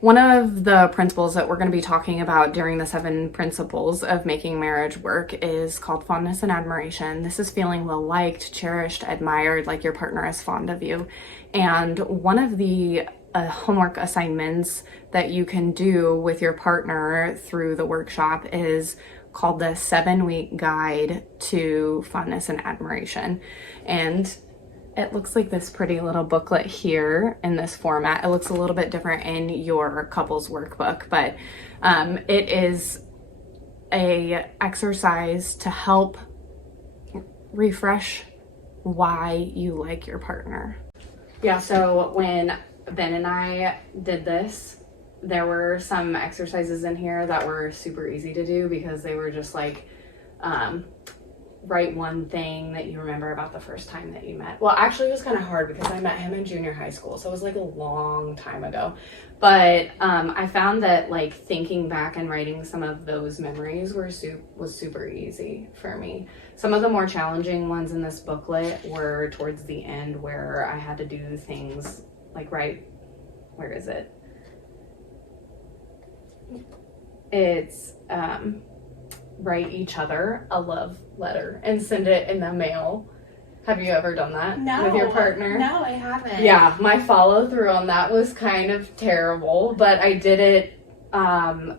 One of the principles that we're going to be talking about during the 7 principles of making marriage work is called fondness and admiration. This is feeling well liked, cherished, admired, like your partner is fond of you. And one of the homework assignments that you can do with your partner through the workshop is called the 7-week guide to fondness and admiration. And it looks like this pretty little booklet here in this format. It looks a little bit different in your couples workbook, but it is a exercise to help refresh why you like your partner. Yeah, so when Ben and I did this, there were some exercises in here that were super easy to do because they were just like, write one thing that you remember about the first time that you met. Well, actually it was kind of hard because I met him in junior high school, so it was like a long time ago. But I found that like thinking back and writing some of those memories was super easy for me. Some of the more challenging ones in this booklet were towards the end, where I had to do things like where is it? It's write each other a love letter and send it in the mail. Have you ever done that with your partner? No, I haven't. Yeah, my follow through on that was kind of terrible, but I did it a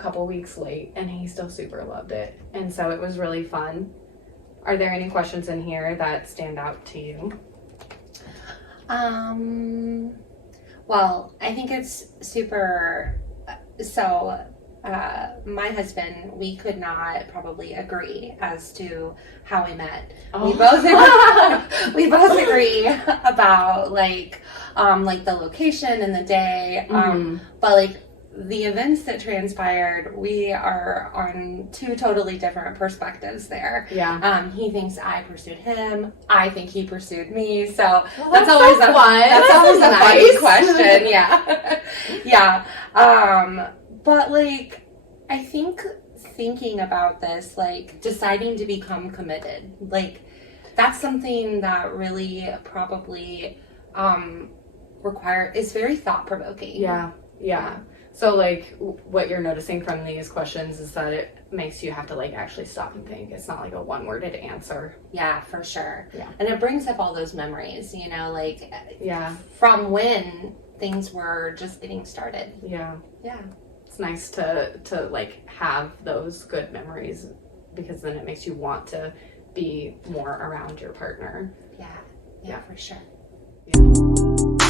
couple weeks late and he still super loved it. And so it was really fun. Are there any questions in here that stand out to you? Well, I think it's super, my husband, we could not probably agree as to how we met. Oh. We both agree about like the location and the day. But like the events that transpired, we are on 2 totally different perspectives there. Yeah. He thinks I pursued him. I think he pursued me. So well, that's always a funny nice question. Yeah. Yeah. But like, I think thinking about this, like deciding to become committed, like that's something that really probably is very thought-provoking. Yeah. So like what you're noticing from these questions is that it makes you have to like actually stop and think. It's not like a one-worded answer. Yeah, for sure. Yeah. And it brings up all those memories, you know, like from when things were just getting started. Yeah. Yeah. It's nice to like have those good memories because then it makes you want to be more around your partner. Yeah, for sure. Yeah.